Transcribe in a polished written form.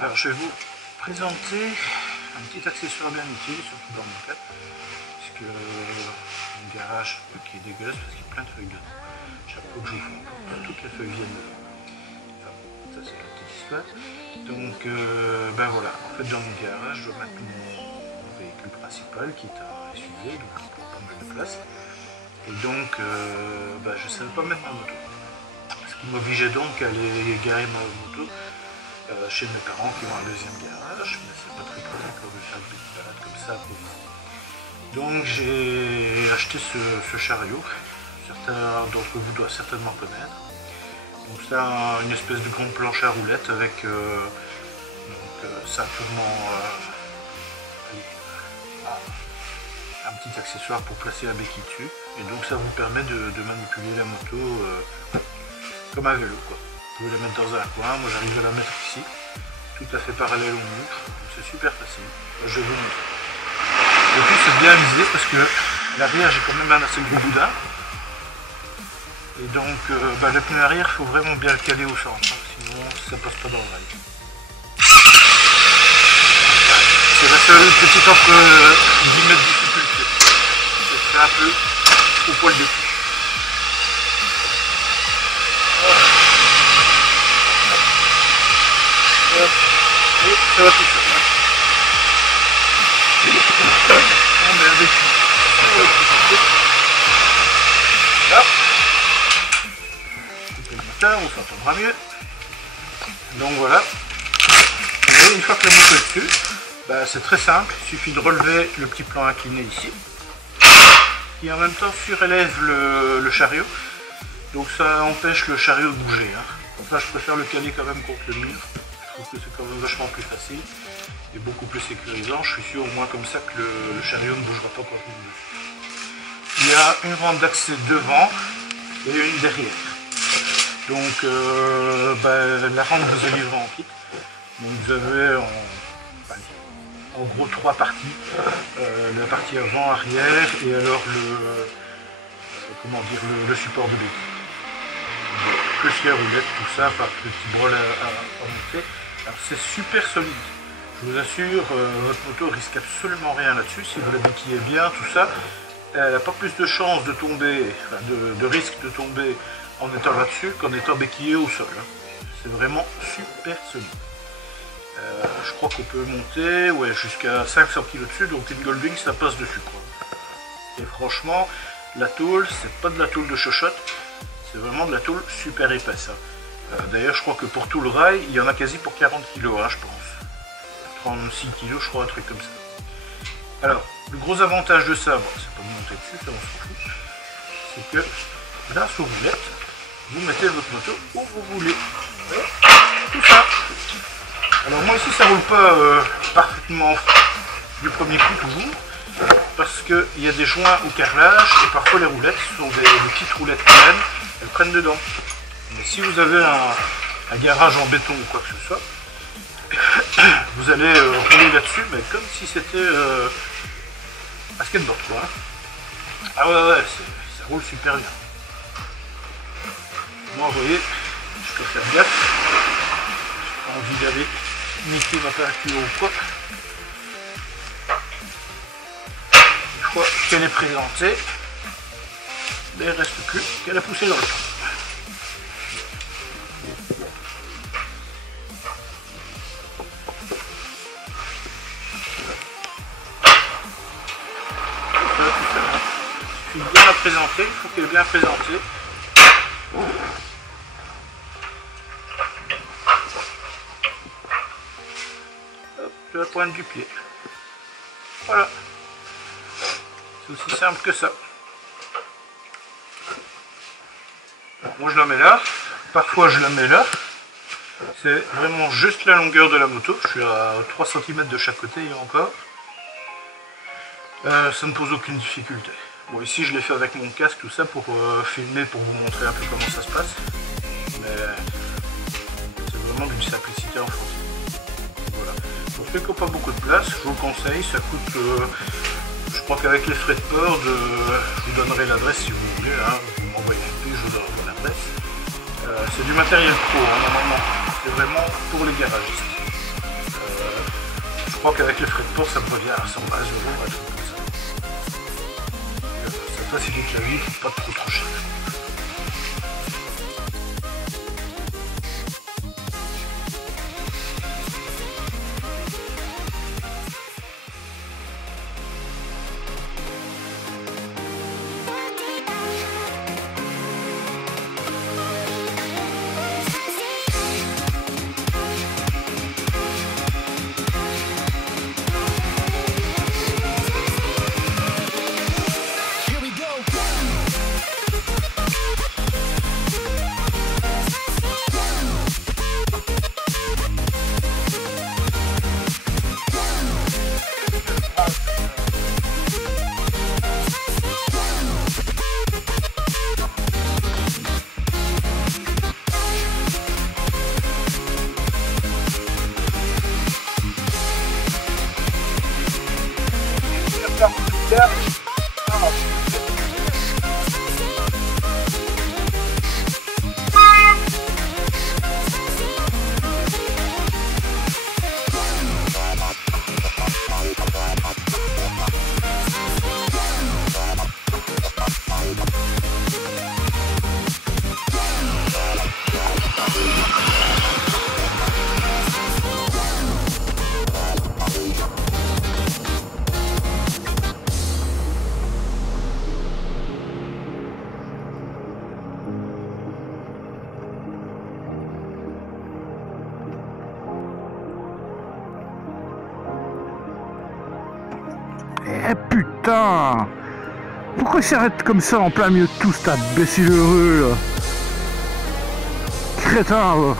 Alors je vais vous présenter un petit accessoire bien utile, surtout dans mon cas, puisque un garage qui est dégueulasse parce qu'il y a plein de feuilles dedans. Chaque fois que je fous, toutes les feuilles viennent dedans. Enfin, ça c'est la petite histoire. Donc ben voilà, en fait dans mon garage, je dois mettre mon véhicule principal qui est un SUV, donc il prend pas mal de place. Et donc ben, je ne savais pas mettre ma moto. Ce qui m'obligeait donc à aller garer ma moto chez mes parents qui ont un deuxième garage, mais c'est pas très pratique de faire une petite balade comme ça. Donc j'ai acheté ce chariot, certains d'entre vous doivent certainement connaître. Donc c'est une espèce de grande planche à roulettes avec simplement un petit accessoire pour placer la béquille dessus. Et donc ça vous permet de manipuler la moto comme un vélo, quoi. Vous pouvez la mettre dans un coin, moi j'arrive à la mettre ici, tout à fait parallèle au mur, c'est super facile, je vais vous montrer. Et puis c'est bien visé parce que à l'arrière j'ai quand même un assez gros boudin, et donc le pneu arrière il faut vraiment bien le caler au centre, hein, sinon ça passe pas dans le rail. C'est la seule petite entre guillemets de difficulté, c'est un peu au poil de cul. Et ça va tout seul. On met avec là. Couper le moteur, on s'entendra mieux. Donc voilà. Et une fois que la moto est dessus, bah, c'est très simple, il suffit de relever le petit plan incliné ici, qui en même temps surélève le chariot. Donc ça empêche le chariot de bouger. Hein. Enfin, je préfère le caler quand même contre le mur. Je trouve que c'est quand même vachement plus facile et beaucoup plus sécurisant. Je suis sûr au moins comme ça que le chariot ne bougera pas quand on monte dessus. Il y a une rampe d'accès devant et une derrière. Donc la rampe vous est livrée en kit. Donc vous avez en gros trois parties. La partie avant, arrière et alors le support de béquille. Plus les roulettes, tout ça, par le petit brol à monter. Alors c'est super solide. Je vous assure, votre moto risque absolument rien là-dessus. Si vous la béquillez bien, tout ça, elle n'a pas plus de chance de tomber, enfin, de risque de tomber en étant là-dessus qu'en étant béquillée au sol. Hein. C'est vraiment super solide. Je crois qu'on peut monter jusqu'à 500 kg dessus, donc une Goldwing ça passe dessus, quoi. Et franchement, la tôle, c'est pas de la tôle de chochotte. C'est vraiment de la tôle super épaisse. Hein. D'ailleurs, je crois que pour tout le rail, il y en a quasi pour 40 kg, hein, je pense. 36 kg, je crois, un truc comme ça. Alors, le gros avantage de ça, bon, c'est pas de monter dessus, ça on s'en fout. C'est que, grâce aux roulettes, vous mettez votre moto où vous voulez. Tout ça. Alors moi ici, ça roule pas parfaitement du premier coup toujours. Parce qu'il y a des joints au carrelage et parfois les roulettes sont des petites roulettes pleines, elles prennent dedans. Mais si vous avez un garage en béton ou quoi que ce soit, vous allez rouler là-dessus, mais comme si c'était un skateboard, quoi. Ah ouais, ça roule super bien. Moi, vous voyez, je peux faire gaffe. J'ai pas envie d'aller niquer ma peinture ou quoi. Une fois qu'elle est présentée, il ne reste plus qu'à la pousser dans le temps. Il suffit de bien la présenter, il faut qu'elle est bien présentée. Hop, de la pointe du pied. Voilà. C'est aussi simple que ça. Moi je la mets là, parfois je la mets là. C'est vraiment juste la longueur de la moto. Je suis à 3 cm de chaque côté et encore. Ça ne pose aucune difficulté. Bon, ici je l'ai fait avec mon casque, tout ça pour filmer, pour vous montrer un peu comment ça se passe. Mais c'est vraiment d'une simplicité en France. Voilà. Pour ceux qui n'ont pas beaucoup de place, je vous conseille, ça coûte... je crois qu'avec les frais de port, je vous donnerai l'adresse si vous voulez, hein, vous m'envoyez un prix, je vous donnerai l'adresse. C'est du matériel pro, hein, normalement, c'est vraiment pour les garagistes. Je crois qu'avec les frais de port, ça me revient à 120 €, un truc comme ça. Ça facilite la vie, pas trop cher. Eh putain! Pourquoi il s'arrête comme ça en plein milieu de tout cet imbécile heureux là? Crétin, va.